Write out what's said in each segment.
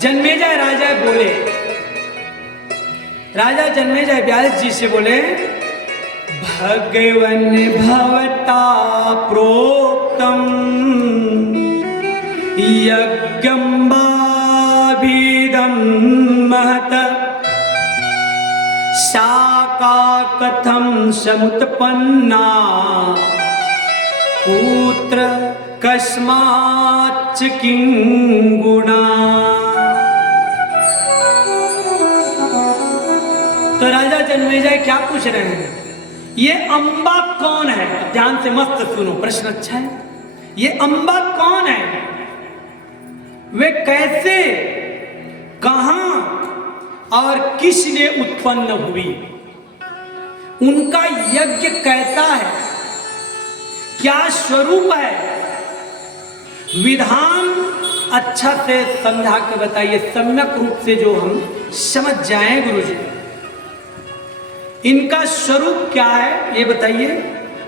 जन्मेजय राजा बोले, राजा जन्मेजय व्यास जी से बोले, भगवन भवता प्रोक्तम यज्ञं वाभिदं महत शाका कथं समुत्पन्ना पुत्र कस्माच्च किं गुणा। तो राजा जन्मेजय क्या पूछ रहे हैं, ये अंबा कौन है? ध्यान से मस्त सुनो, प्रश्न अच्छा है। ये अंबा कौन है? वे कैसे, कहां और किस लिए उत्पन्न हुई? उनका यज्ञ कैसा है? क्या स्वरूप है? विधान अच्छा से समझा के बताइए, सम्यक रूप से जो हम समझ जाएं। गुरुजी, इनका स्वरूप क्या है ये बताइए।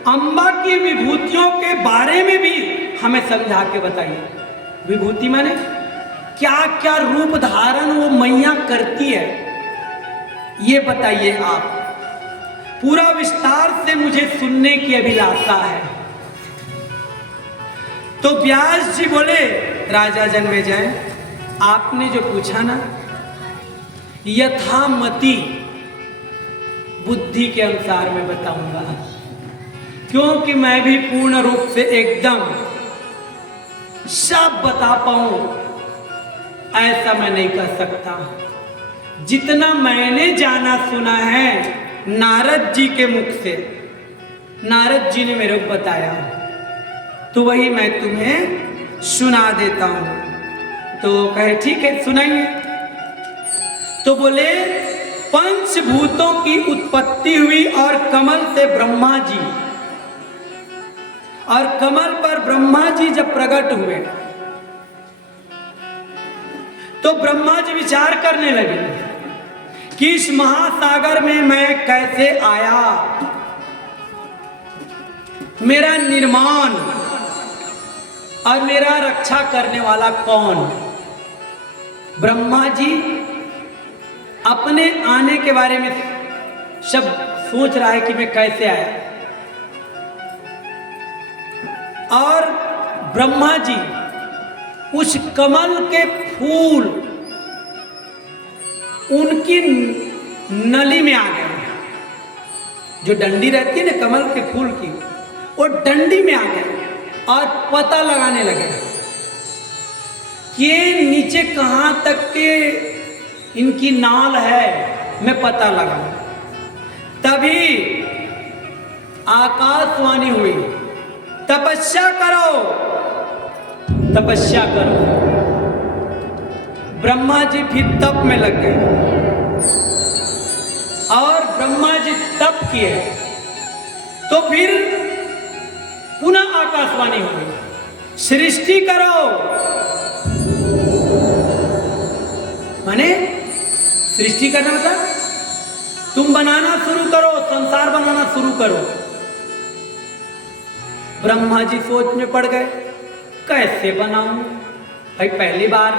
अंबा की विभूतियों के बारे में भी हमें समझा के बताइए। विभूति माने क्या क्या रूप धारण वो मैया करती है, ये बताइए आप। पूरा विस्तार से मुझे सुनने की अभिलाषा है। तो व्यास जी बोले, राजा जन्मेजय आपने जो पूछा ना, यथामति बुद्धि के अनुसार मैं बताऊंगा, क्योंकि मैं भी पूर्ण रूप से एकदम सब बता पाऊं ऐसा मैं नहीं कर सकता। जितना मैंने जाना सुना है नारद जी के मुख से, नारद जी ने मेरे को बताया, तो वही मैं तुम्हें सुना देता हूं। तो कहे ठीक है सुनाइए। तो बोले, पंचभूतों की उत्पत्ति हुई और कमल से ब्रह्मा जी, और कमल पर ब्रह्मा जी जब प्रकट हुए तो ब्रह्मा जी विचार करने लगे कि इस महासागर में मैं कैसे आया, मेरा निर्माण और मेरा रक्षा करने वाला कौन? ब्रह्मा जी अपने आने के बारे में सब सोच रहा है कि मैं कैसे आया, और ब्रह्मा जी उस कमल के फूल उनकी नली में आ गए। जो डंडी रहती है ना कमल के फूल की, वो डंडी में आ गए और पता लगाने लगे कि नीचे कहां तक के इनकी नाल है, मैं पता लगाऊं। तभी आकाशवाणी हुई, तपस्या करो, तपस्या करो। ब्रह्मा जी फिर तप में लग गए और ब्रह्मा जी तप किए। तो फिर पुनः आकाशवाणी हुई, सृष्टि करो। माने सृष्टि करना मतलब तुम बनाना शुरू करो, संसार बनाना शुरू करो। ब्रह्मा जी सोच में पड़ गए, कैसे बनाऊं? भाई पहली बार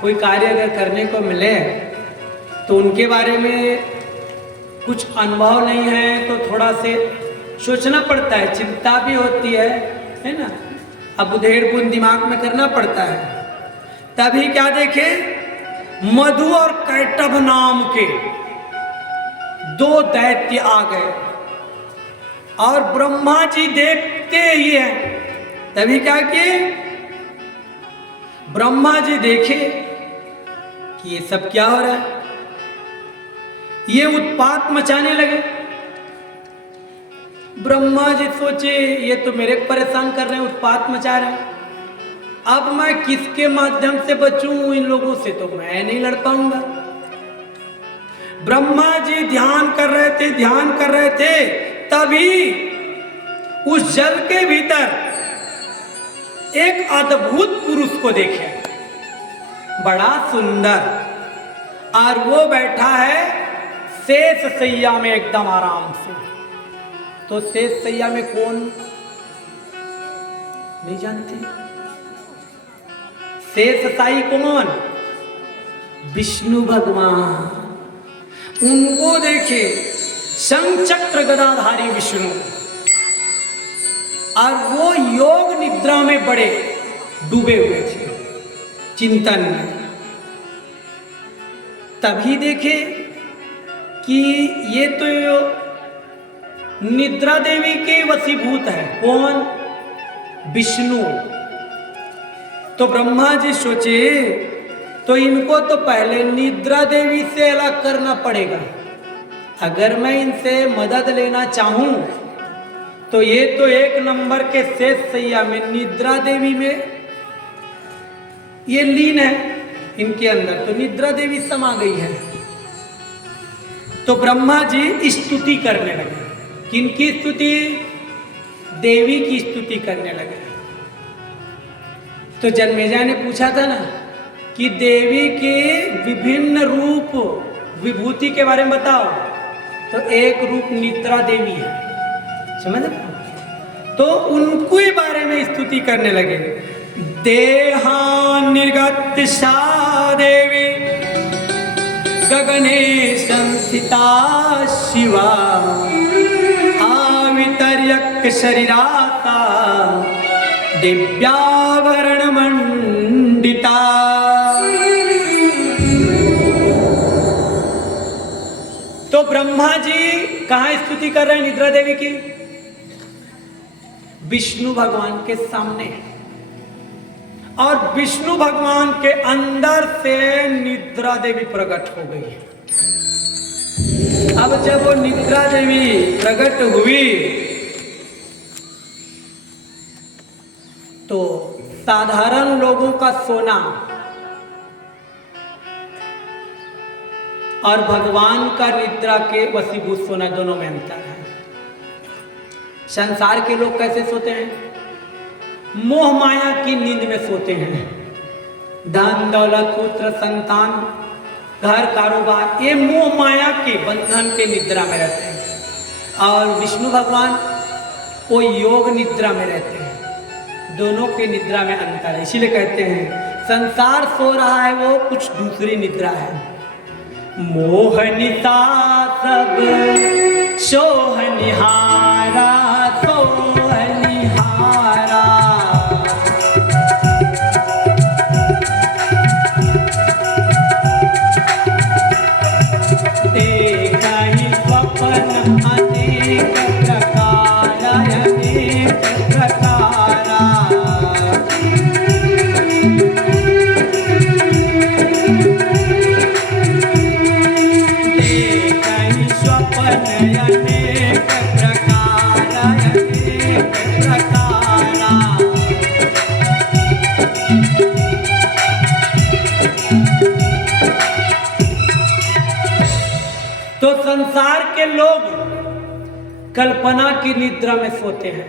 कोई कार्य अगर करने को मिले तो उनके बारे में कुछ अनुभव नहीं है, तो थोड़ा से सोचना पड़ता है, चिंता भी होती है ना। अब उधेड़-बुन दिमाग में करना पड़ता है। तभी क्या देखे, मधु और कैटभ नाम के दो दैत्य आ गए और ब्रह्मा जी देखते ही हैं। तभी क्या किए, ब्रह्मा जी देखे कि ये सब क्या हो रहा है, ये उत्पात मचाने लगे। ब्रह्मा जी सोचे ये तो मेरे को परेशान कर रहे हैं, उत्पात मचा रहे हैं, अब मैं किसके माध्यम से बचूं? इन लोगों से तो मैं नहीं लड़ पाऊंगा। ब्रह्मा जी ध्यान कर रहे थे, ध्यान कर रहे थे, तभी उस जल के भीतर एक अद्भुत पुरुष को देखे, बड़ा सुंदर, और वो बैठा है शेष सैया में एकदम आराम से। तो शेष सैया में कौन नहीं जानते? शेष साई कौन? विष्णु भगवान, उनको देखे शंख चक्र गदाधारी विष्णु, और वो योग निद्रा में बड़े डूबे हुए थे चिंतन में। तभी देखे कि ये तो निद्रा देवी के वशीभूत है। कौन? विष्णु। तो ब्रह्मा जी सोचे तो इनको तो पहले निद्रा देवी से अलग करना पड़ेगा। अगर मैं इनसे मदद लेना चाहूं तो ये तो एक नंबर के शेष सैया में निद्रा देवी में ये लीन है, इनके अंदर तो निद्रा देवी समा गई है। तो ब्रह्मा जी स्तुति करने लगे। किनकी स्तुति? देवी की स्तुति करने लगे। तो जन्मेजय ने पूछा था ना कि देवी के विभिन्न रूप विभूति के बारे में बताओ, तो एक रूप निद्रा देवी है, समझ? तो उनको ही बारे में स्तुति करने लगे। देहा निर्गत सा देवी गगने संस्थिता शिवा आवितर्यक शरीराता दिव्याभरण मंडिता। तो ब्रह्मा जी कहाँ स्तुति कर रहे हैं निद्रा देवी की? विष्णु भगवान के सामने। और विष्णु भगवान के अंदर से निद्रा देवी प्रकट हो गई। अब जब वो निद्रा देवी प्रकट हुई तो साधारण लोगों का सोना और भगवान का निद्रा के वशीभूत सोना दोनों में अंतर है। संसार के लोग कैसे सोते हैं? मोह माया की नींद में सोते हैं। धन दौलत पुत्र संतान घर कारोबार ये मोह माया के बंधन के निद्रा में रहते हैं। और विष्णु भगवान वो योग निद्रा में रहते हैं। दोनों के निद्रा में अंतर है। इसीलिए कहते हैं संसार सो रहा है वो कुछ दूसरी निद्रा है। मोहनिता सब सोहनिहारा सोहनिहारा देखा ही स्वप्न अनेक प्रकार अनेक प्रकारा। तो संसार के लोग कल्पना की निद्रा में सोते हैं,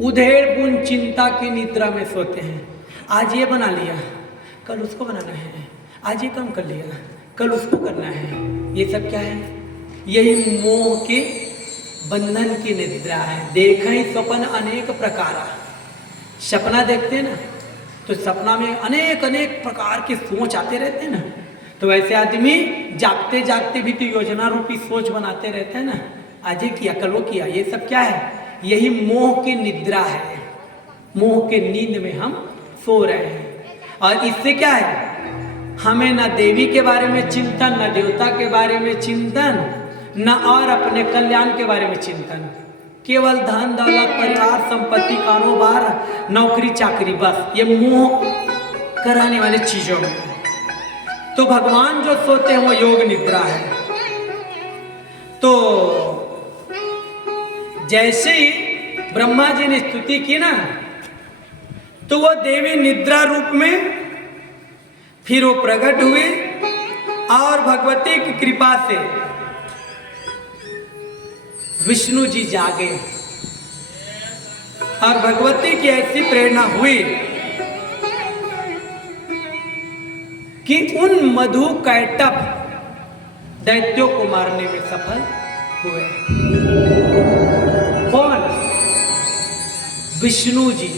उधेड़ बुन चिंता की निद्रा में सोते हैं। आज ये बना लिया, कल उसको बनाना है, आज ये काम कर लिया, कल उसको करना है। ये सब क्या है? यही मोह के बंधन की निद्रा है। देखें स्वप्न अनेक प्रकार। सपना देखते हैं ना तो सपना में अनेक अनेक प्रकार के सोच आते रहते हैं ना। तो वैसे आदमी जागते जागते भी तो योजना रूपी सोच बनाते रहते हैं ना। आज ये किया, कल वो किया। ये सब क्या है? यही मोह की निद्रा है। मोह के नींद में हम सो रहे हैं। और इससे क्या है? हमें न देवी के बारे में चिंतन, न देवता के बारे में चिंतन, न और अपने कल्याण के बारे में चिंतन। केवल धन दौलत परिवार संपत्ति कारोबार नौकरी चाकरी, बस ये मोह कराने वाली चीजों में। तो भगवान जो सोते हैं वो योग निद्रा है। तो जैसे ही ब्रह्मा जी ने स्तुति की ना तो वो देवी निद्रा रूप में फिर वो प्रकट हुई और भगवती की कृपा से विष्णु जी जागे। और भगवती की ऐसी प्रेरणा हुई कि उन मधु कैटभ दैत्यों को मारने में सफल हुए। कौन? विष्णु जी।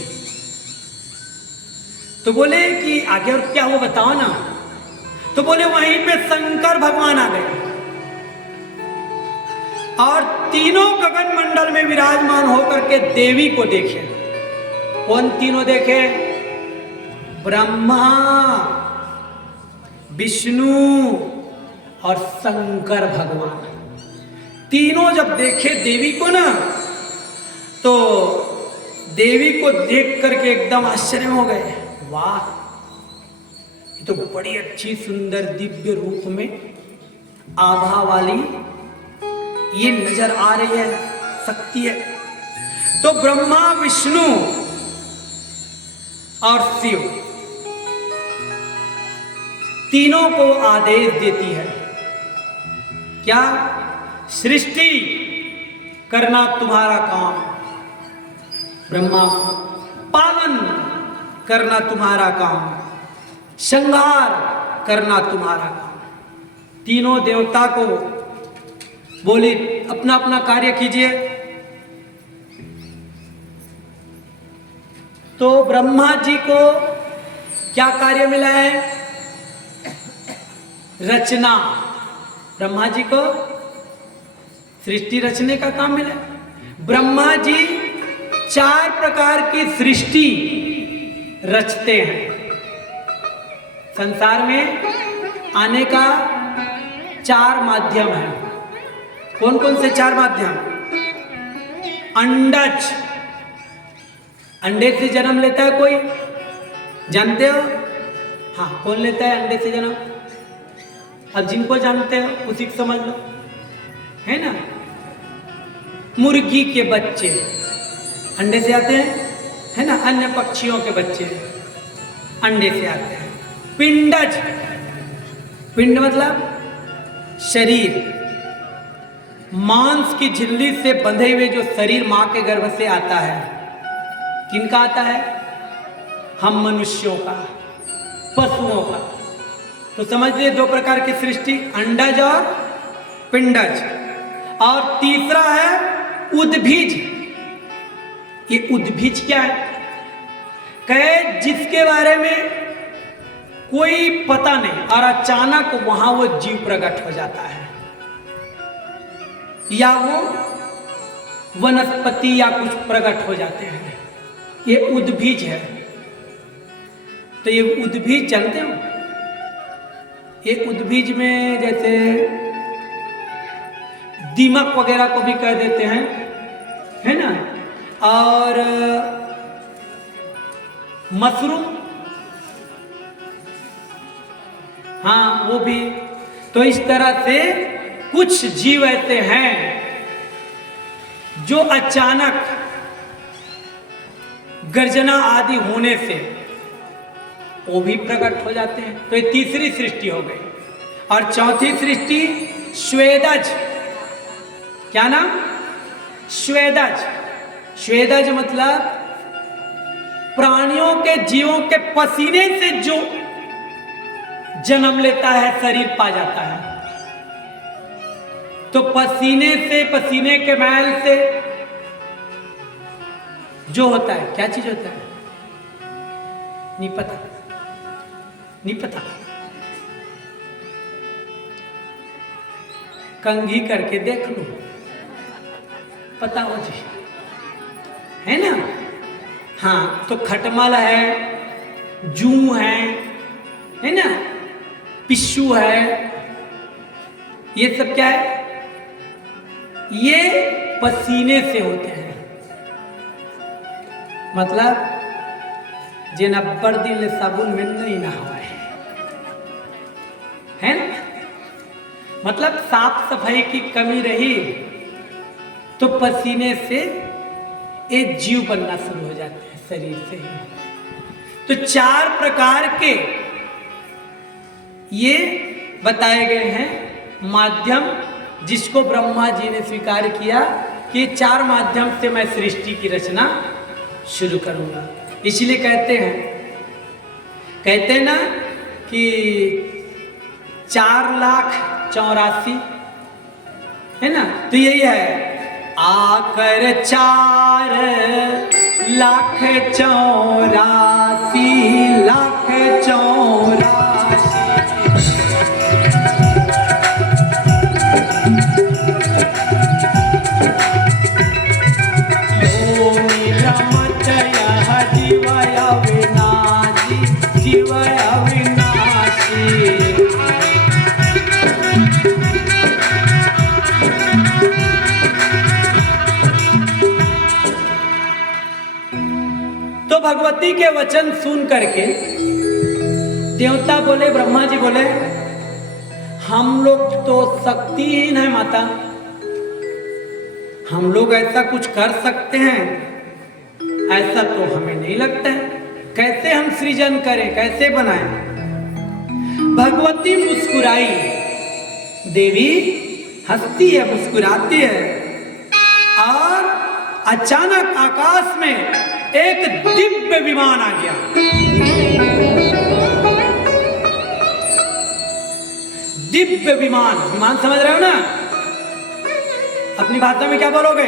तो बोले कि आगे और क्या हुआ बताओ ना। तो बोले वहीं पे शंकर भगवान आ गए और तीनों गगन मंडल में विराजमान होकर के देवी को देखे। कौन तीनों देखे? ब्रह्मा, विष्णु और शंकर भगवान। तीनों जब देखे देवी को ना, तो देवी को देख करके एकदम आश्चर्य में हो गए। वाह, ये तो बड़ी अच्छी सुंदर दिव्य रूप में आभा वाली ये नजर आ रही है, शक्ति है। तो ब्रह्मा, विष्णु और शिव तीनों को आदेश देती है। क्या? सृष्टि करना तुम्हारा काम, ब्रह्मा पालन करना तुम्हारा काम, श्रृंगार करना तुम्हारा काम। तीनों देवता को बोली अपना अपना कार्य कीजिए। तो ब्रह्मा जी को क्या कार्य मिला है? रचना। ब्रह्मा जी को सृष्टि रचने का काम मिला है। ब्रह्मा जी 4 प्रकार की सृष्टि रचते हैं। संसार में आने का 4 माध्यम है। कौन कौन से 4 माध्यम? अंडज, अंडे से जन्म लेता है कोई, जानते हो? हाँ, कौन लेता है अंडे से जन्म? अब जिनको जानते हो उसी को समझ लो, है ना। मुर्गी के बच्चे अंडे से आते हैं, है ना। अन्य पक्षियों के बच्चे अंडे से आते हैं। पिंडज, पिंड मतलब शरीर, मांस की झिल्ली से बंधे हुए जो शरीर मां के गर्भ से आता है। किनका आता है? हम मनुष्यों का, पशुओं का। तो समझ लिए 2 प्रकार की सृष्टि, अंडज और पिंडज। और तीसरा है उद्भिज। ये उद्भिज क्या है? कहे जिसके बारे में कोई पता नहीं और अचानक वहां वो जीव प्रकट हो जाता है, या वो वनस्पति या कुछ प्रकट हो जाते हैं, ये उद्भिज है। तो ये उद्भिज जानते हो? ये उद्भिज में जैसे दीमक वगैरह को भी कह देते हैं, है ना। और मशरूम, हाँ वो भी। तो इस तरह से कुछ जीव ऐसे हैं जो अचानक गर्जना आदि होने से वो भी प्रकट हो जाते हैं। तो ये तीसरी सृष्टि हो गई। और चौथी सृष्टि स्वेदज। क्या नाम? स्वेदज। स्वेदज मतलब प्राणियों के, जीवों के पसीने से जो जन्म लेता है, शरीर पा जाता है। तो पसीने से, पसीने के मैल से जो होता है, क्या चीज होता है? नहीं पता, नहीं पता। कंघी करके देख लो, पता हो जी, है ना। हाँ, तो खटमल है, जू है ना, पिस्सू है, ये सब क्या है? ये पसीने से होते हैं। मतलब जे 90 दिन साबुन में नहीं नहाए, है ना। मतलब साफ सफाई की कमी रही तो पसीने से एक जीव बनना शुरू हो जाते हैं शरीर से ही। तो 4 प्रकार के ये बताए गए हैं माध्यम, जिसको ब्रह्मा जी ने स्वीकार किया कि 4 माध्यम से मैं सृष्टि की रचना शुरू करूंगा। इसलिए कहते हैं ना कि 4,84,000, है ना। तो यही है, आकर 4,84,000,000 भगवती के वचन सुन करके देवता बोले, ब्रह्मा जी बोले, हम लोग तो शक्तिहीन है माता, हम लोग ऐसा कुछ कर सकते हैं? ऐसा तो हमें नहीं लगता है। कैसे हम सृजन करें, कैसे बनाएं? भगवती मुस्कुराई। देवी हंसती है, मुस्कुराती है, और अचानक आकाश में एक दिव्य विमान आ गया। दिव्य विमान, विमान समझ रहे हो ना? अपनी भाषा में क्या बोलोगे?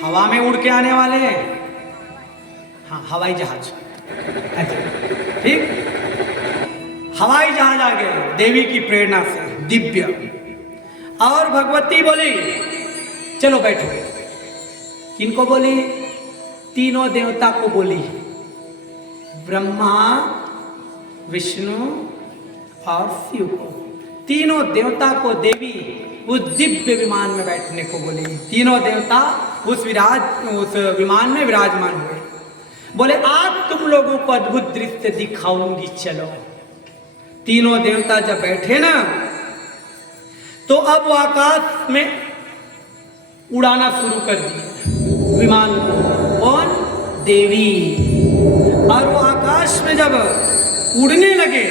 हवा में उड़ के आने वाले हैं। हाँ, हवाई जहाज। अच्छा, ठीक, हवाई जहाज आ गए देवी की प्रेरणा से, दिव्य। और भगवती बोली, चलो बैठो। किनको बोली? तीनों देवता को बोली, ब्रह्मा, विष्णु और शिव को। तीनों देवता को देवी उस दिव्य विमान में बैठने को बोली। तीनों देवता उस विमान में विराजमान हुए। बोले, आज तुम लोगों को अद्भुत दृश्य दिखाऊंगी, चलो। तीनों देवता जब बैठे ना, तो अब वो आकाश में उड़ाना शुरू कर दिया विमान को। कौन? देवी। और वो आकाश में जब उड़ने लगे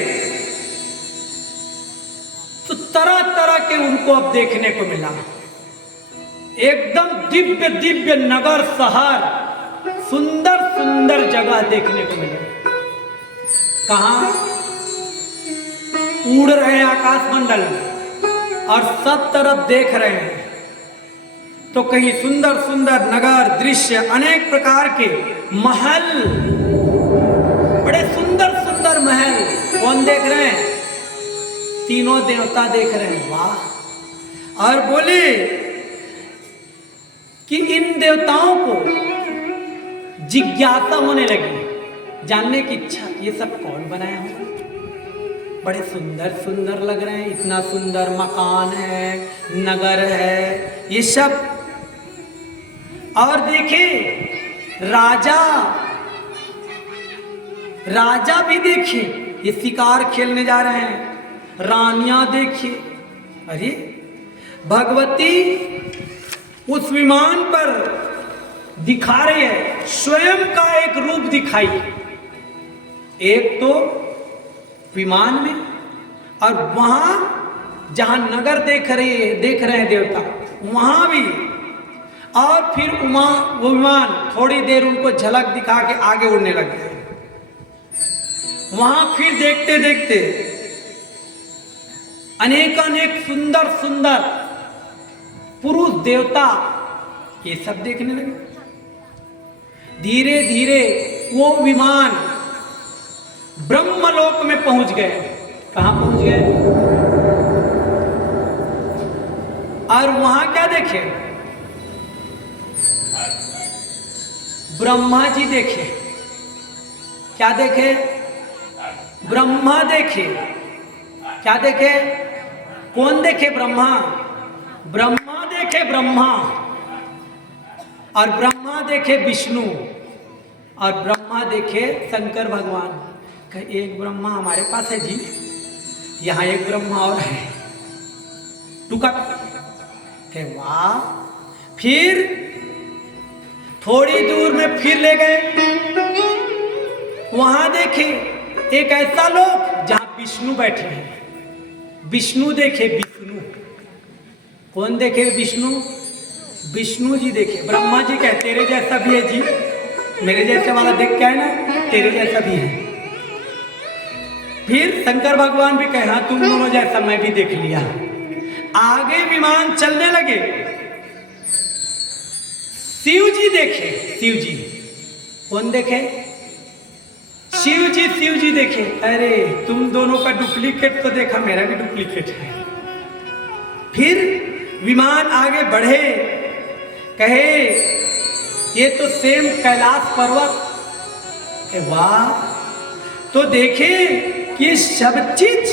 तो तरह तरह के उनको अब देखने को मिला। एकदम दिव्य दिव्य नगर, शहर, सुंदर सुंदर जगह देखने को मिले। कहां? उड़ रहे आकाश मंडल और सब तरफ देख रहे हैं, तो कहीं सुंदर सुंदर नगर, दृश्य, अनेक प्रकार के महल, बड़े सुंदर सुंदर महल। कौन देख रहे हैं? तीनों देवता देख रहे हैं। वाह। और बोले कि इन देवताओं को जिज्ञासा होने लगी, जानने की इच्छा, ये सब कौन बनाया होगा? बड़े सुंदर सुंदर लग रहे हैं, इतना सुंदर मकान है, नगर है, ये सब। और देखे राजा भी देखे, ये शिकार खेलने जा रहे हैं। रानियां देखिए। अरे भगवती उस विमान पर दिखा रही है, स्वयं का एक रूप दिखाई। एक तो विमान में, और वहां जहां नगर देख रहे हैं देवता, वहां भी। और फिर वो विमान थोड़ी देर उनको झलक दिखा के आगे उड़ने लग गए। वहां फिर देखते देखते अनेकानेक सुंदर सुंदर पुरुष देवता, ये सब देखने लगे। धीरे धीरे वो विमान ब्रह्मलोक में पहुंच गए। कहां पहुंच गए? और वहां क्या देखे? ब्रह्मा जी देखे। क्या देखे? ब्रह्मा देखे। क्या देखे? कौन देखे? ब्रह्मा। ब्रह्मा देखे ब्रह्मा, और ब्रह्मा देखे विष्णु, और ब्रह्मा देखे शंकर भगवान। एक ब्रह्मा हमारे पास है जी, यहाँ एक ब्रह्मा और है। टुका के वाह। फिर थोड़ी दूर में फिर ले गए, वहां देखे एक ऐसा लोक जहां विष्णु बैठे हैं। विष्णु देखे, विष्णु। कौन देखे? विष्णु। विष्णु जी देखे। ब्रह्मा जी कहे, तेरे जैसा भी है जी, मेरे जैसे वाला देख क्या है ना, तेरे जैसा भी है। फिर शंकर भगवान भी कहे, हाँ तुम दोनों जैसा मैं भी देख लिया। आगे विमान चलने लगे। शिव जी देखे। शिव जी। कौन देखे? शिव जी। शिव जी देखे। अरे तुम दोनों का डुप्लीकेट तो देखा, मेरा भी डुप्लीकेट है। फिर विमान आगे बढ़े, कहे ये तो सेम कैलाश पर्वत। वाह। तो देखे कि सब चीज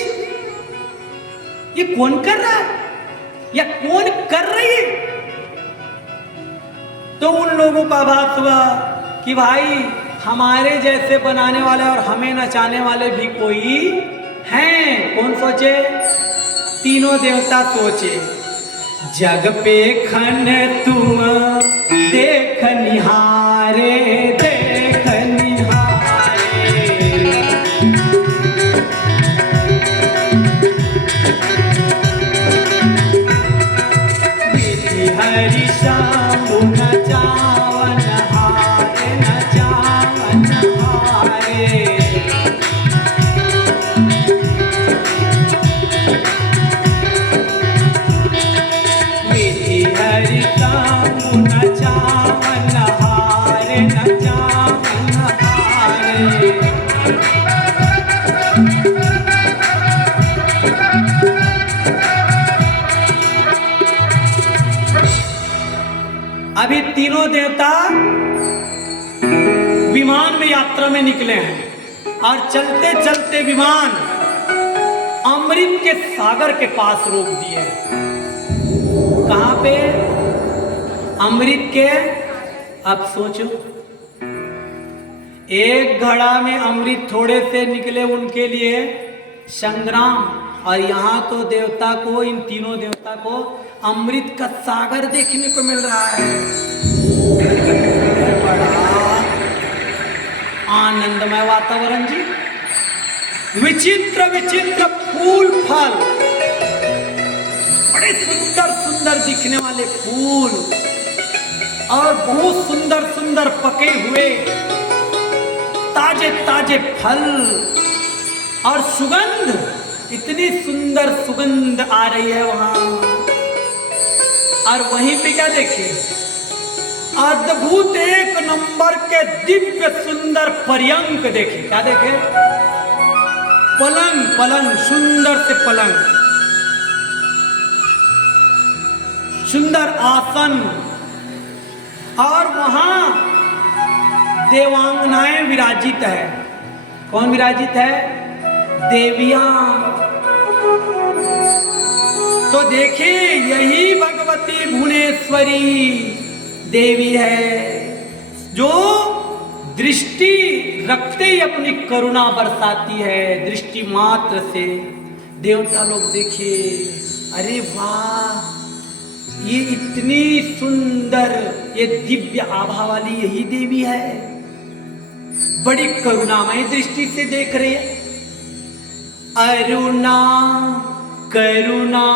ये कौन कर रहा है या कौन कर रही है? तो उन लोगों का आभास हुआ कि भाई हमारे जैसे बनाने वाले और हमें नचाने वाले भी कोई हैं। कौन सोचे? तीनों देवता सोचे। जग पे खन तुम देख निहारे, देख निहारे, विधि हरि शंभु नचावन हारे, नचावन हारे। हरि शंभु नचावन हारे, नचावन हारे। अभी तीनों देवता विमान में यात्रा में निकले हैं और चलते चलते विमान अमृत के सागर के पास रोक दिए। कहां पे? अमृत के। अब सोचो, एक घड़ा में अमृत थोड़े से निकले उनके लिए संग्राम, और यहां तो देवता को, इन तीनों देवता को अमृत का सागर देखने को मिल रहा है। बड़ा आनंदमय वातावरण जी। विचित्र विचित्र फूल फल, बड़े सुंदर सुंदर दिखने वाले फूल और बहुत सुंदर सुंदर पके हुए ताजे ताजे फल और सुगंध, इतनी सुंदर सुगंध आ रही है वहां। और वहीं पे क्या देखे? अद्भुत एक नंबर के दिव्य सुंदर पर्यंक देखे। क्या देखे? पलंग, पलंग, सुंदर से पलंग, सुंदर आसन, और वहां देवांगनाएं विराजित है। कौन विराजित है? देवियां। तो देखिए, यही भगवती भुवनेश्वरी देवी है, जो दृष्टि रखते ही अपनी करुणा बरसाती है। दृष्टि मात्र से देवता लोग देखिए, अरे वाह, ये इतनी सुंदर, ये दिव्य आभा वाली यही देवी है। बड़ी करुणामय दृष्टि से देख रही है। अरुणा करुणा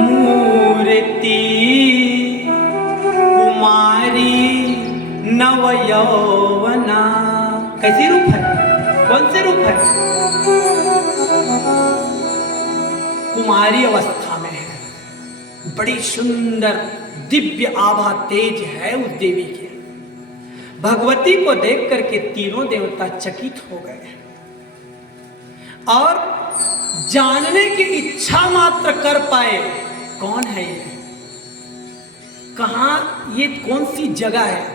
मूर्ति कुमारी नवयौवना। कैसी रूप है? कौन से रूप है? कुमारी अवस्था में है। बड़ी सुंदर दिव्य आभा तेज है उस देवी के। भगवती को देख करके तीनों देवता चकित हो गए और जानने की इच्छा मात्र कर पाए, कौन है ये, कहां, ये कौन सी जगह है,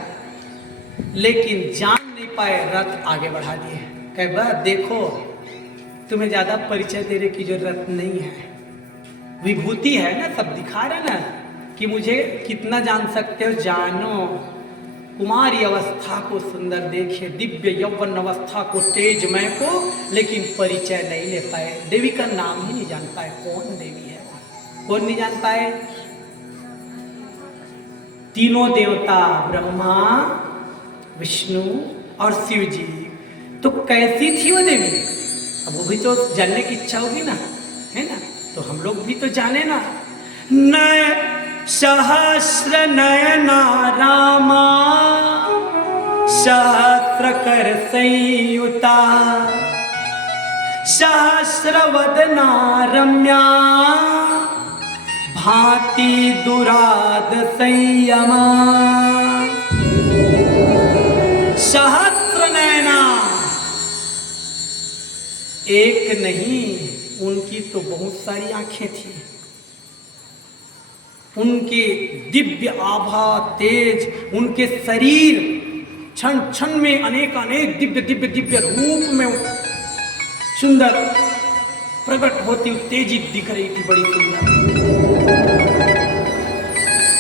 लेकिन जान नहीं पाए। रथ आगे बढ़ा दिए। कहे बस देखो, तुम्हें ज्यादा परिचय देने की जरूरत नहीं है। विभूति है ना, सब दिखा रहे ना कि मुझे कितना जान सकते हो, जानो। कुमारी अवस्था को सुंदर देखे, दिव्य यौवन अवस्था को, तेजमय को, लेकिन परिचय नहीं ले पाए। देवी का नाम ही नहीं जान पाए, कौन देवी है, कौन नहीं जान पाए। तीनों देवता ब्रह्मा, विष्णु और शिव जी। तो कैसी थी वो देवी? अब वो भी तो जानने की इच्छा होगी ना, है ना? तो हम लोग भी तो जाने ना। नय सहस्र नयना रामा, सहस्र कर संयुता, सहस्र वदना रम्या, भांति दुराद संयमा। सहस्र नयना, एक नहीं, उनकी तो बहुत सारी आंखें थी। उनके दिव्य आभा तेज, उनके शरीर क्षण क्षण में अनेक अनेक दिव्य दिव्य दिव्य रूप में सुंदर प्रकट होती, उत्तेजित दिख रही थी, बड़ी सुंदर।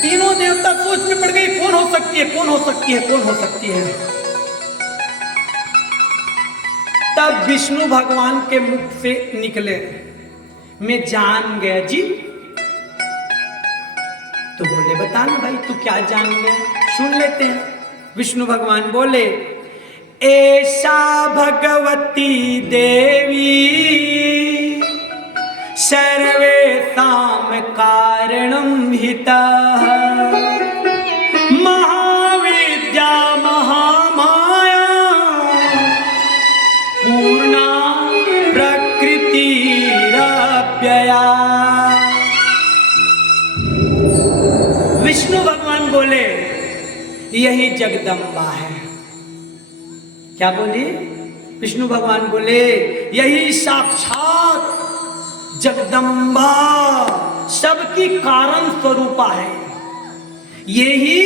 तीनों देवता सोच में पड़ गई, कौन हो सकती है, कौन हो सकती है, कौन हो सकती है। तब विष्णु भगवान के मुख से निकले, मैं जान गया जी। तो बोले बता ना भाई तू क्या जान गया, सुन लेते हैं। विष्णु भगवान बोले, ऐसा भगवती देवी सर्वेषां कारणं हितः, महाविद्या महामाया पूर्णा प्रकृतिरव्यया। विष्णु भगवान बोले यही जगदम्बा है। क्या बोली? विष्णु भगवान बोले यही साक्षात जगदम्बा सबकी कारण स्वरूपा है, यही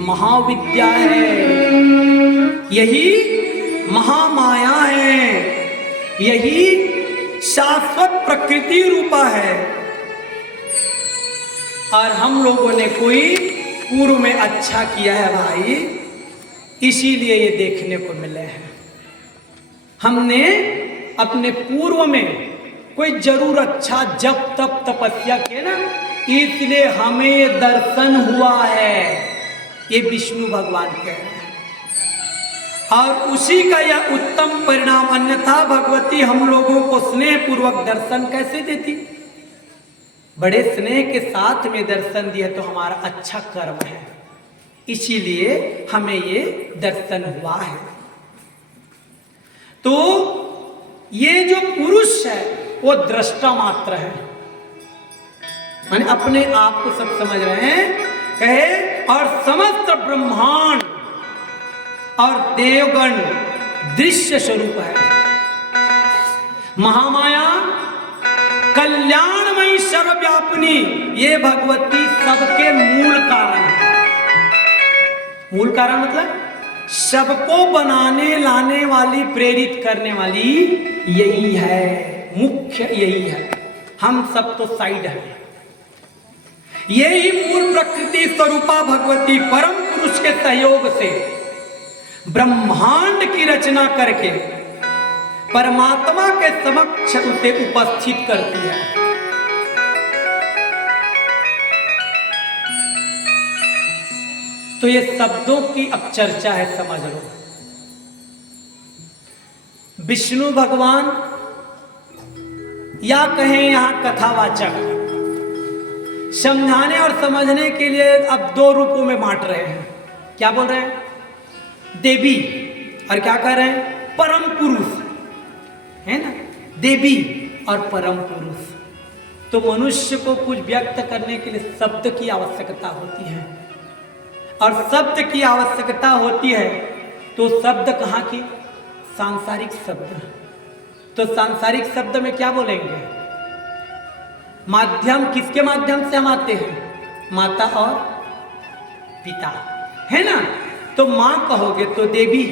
महाविद्या है, यही महामाया है, यही शाश्वत प्रकृति रूपा है। और हम लोगों ने कोई पूर्व में अच्छा किया है भाई, इसीलिए ये देखने को मिले हैं। हमने अपने पूर्व में कोई जरूर अच्छा जप तप तपस्या किया ना, इसलिए हमें ये दर्शन हुआ है, ये विष्णु भगवान कह रहे हैं। और उसी का यह उत्तम परिणाम, अन्यथा भगवती हम लोगों को स्नेह पूर्वक दर्शन कैसे देती? बड़े स्नेह के साथ में दर्शन दिया तो हमारा अच्छा कर्म है, इसीलिए हमें ये दर्शन हुआ है। तो ये जो पुरुष है वो दृष्टा मात्र है, माने अपने आप को सब समझ रहे हैं कहे, और समस्त ब्रह्मांड और देवगण दृश्य स्वरूप है। महामाया कल्याणमयी सर्वव्यापिनी, ये भगवती सबके मूल कारण है। मूल कारण मतलब सबको बनाने लाने वाली, प्रेरित करने वाली यही है, मुख्य यही है। हम सब तो साइड है। यही मूल प्रकृति स्वरूपा भगवती परम पुरुष के सहयोग से ब्रह्मांड की रचना करके परमात्मा के समक्ष उसे उपस्थित करती है। तो ये शब्दों की अब चर्चा है, समझ लो। विष्णु भगवान या कहें यहां कथावाचक, समझाने और समझने के लिए अब दो रूपों में बांट रहे हैं। क्या बोल रहे हैं? देवी, और क्या कह रहे हैं? परम पुरुष, है ना? देवी और परम पुरुष। तो मनुष्य को कुछ व्यक्त करने के लिए शब्द की आवश्यकता होती है, और शब्द की आवश्यकता होती है तो शब्द कहाँ की? सांसारिक शब्द। तो सांसारिक शब्द में क्या बोलेंगे? माध्यम किसके माध्यम से हम आते हैं? माता और पिता, है ना? तो मां कहोगे तो देवी,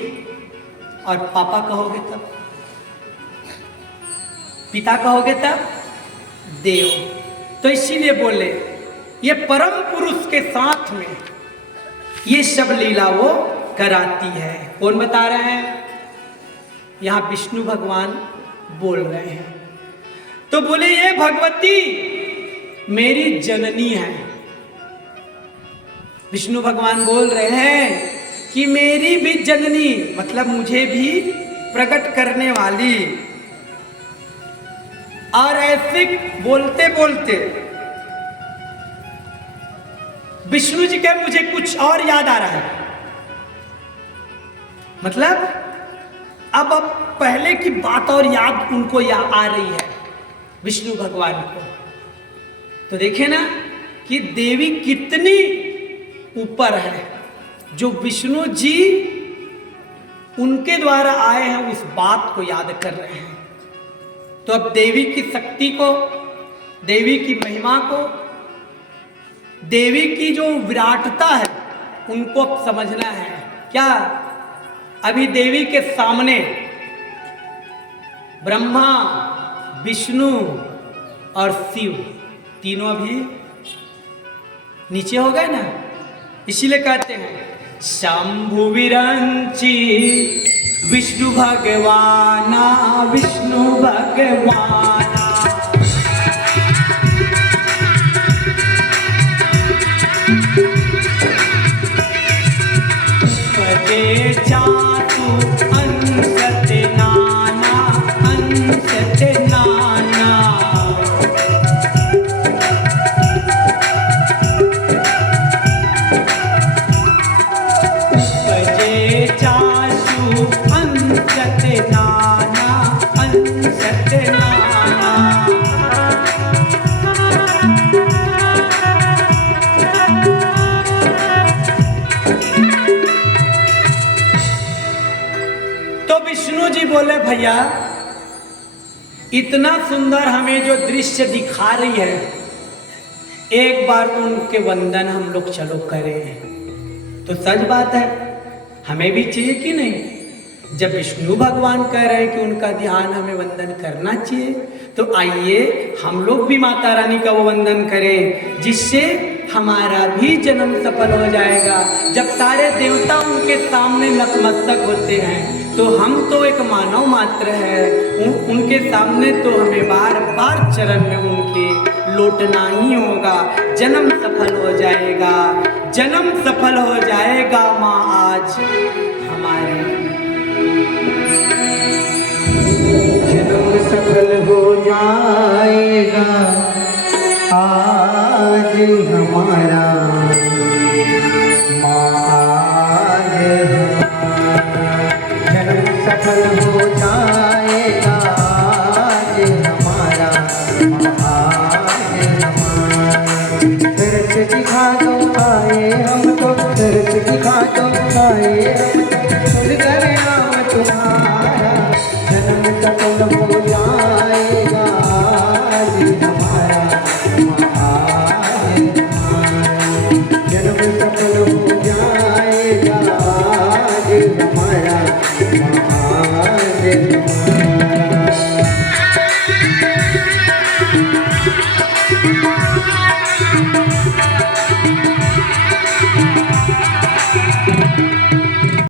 और पापा कहोगे तब, पिता कहोगे तब देव। तो इसीलिए बोले ये परम पुरुष के साथ में ये सब लीला वो कराती है। कौन बता रहे हैं? यहां विष्णु भगवान बोल रहे हैं। तो बोले ये भगवती मेरी जननी है। विष्णु भगवान बोल रहे हैं कि मेरी भी जननी, मतलब मुझे भी प्रकट करने वाली। और ऐसे बोलते बोलते विष्णु जी के मुझे कुछ और याद आ रहा है, मतलब अब पहले की बात और याद उनको आ रही है विष्णु भगवान को। तो देखे ना कि देवी कितनी ऊपर है, जो विष्णु जी उनके द्वारा आए हैं उस बात को याद कर रहे हैं। तो अब देवी की शक्ति को, देवी की महिमा को, देवी की जो विराटता है उनको अब समझना है। क्या अभी देवी के सामने ब्रह्मा, विष्णु और शिव तीनों अभी नीचे हो गए ना, इसीलिए कहते हैं शंभु विरंची विष्णु भगवाना विष्णु भगवाना पदे चातु अंसत नाना अंसत नाना पदे चाशु अंसत नाना अंसत नाना। तो विष्णु जी बोले भैया इतना सुंदर हमें जो दृश्य दिखा रही है, एक बार तो उनके वंदन हम लोग चलो करें। तो सच बात है, हमें भी चाहिए कि नहीं? जब विष्णु भगवान कह रहे हैं कि उनका ध्यान हमें वंदन करना चाहिए, तो आइए हम लोग भी माता रानी का वो वंदन करें, जिससे हमारा भी जन्म सफल हो जाएगा। जब सारे देवता उनके सामने नतमस्तक होते हैं, तो हम तो एक मानव मात्र है, उनके सामने तो हमें बार बार चरण में उनके लौटना ही होगा। जन्म सफल हो जाएगा, जन्म सफल हो जाएगा माँ आज हमारे। जन्म सफल हो जाएगा आज हमारा, माँ आज जन्म सफल हो जाएगा आज हमारा, माँ आज हमारा। दर्श दिखा दो आए हमको, दर्श दिखा दो आए हमको, घर नाम तुम्हारा। जन्म सफल हो जाएगा आज हमारा, आज हमारा। जन्म सफल हो जाएगा आज हमारा, आज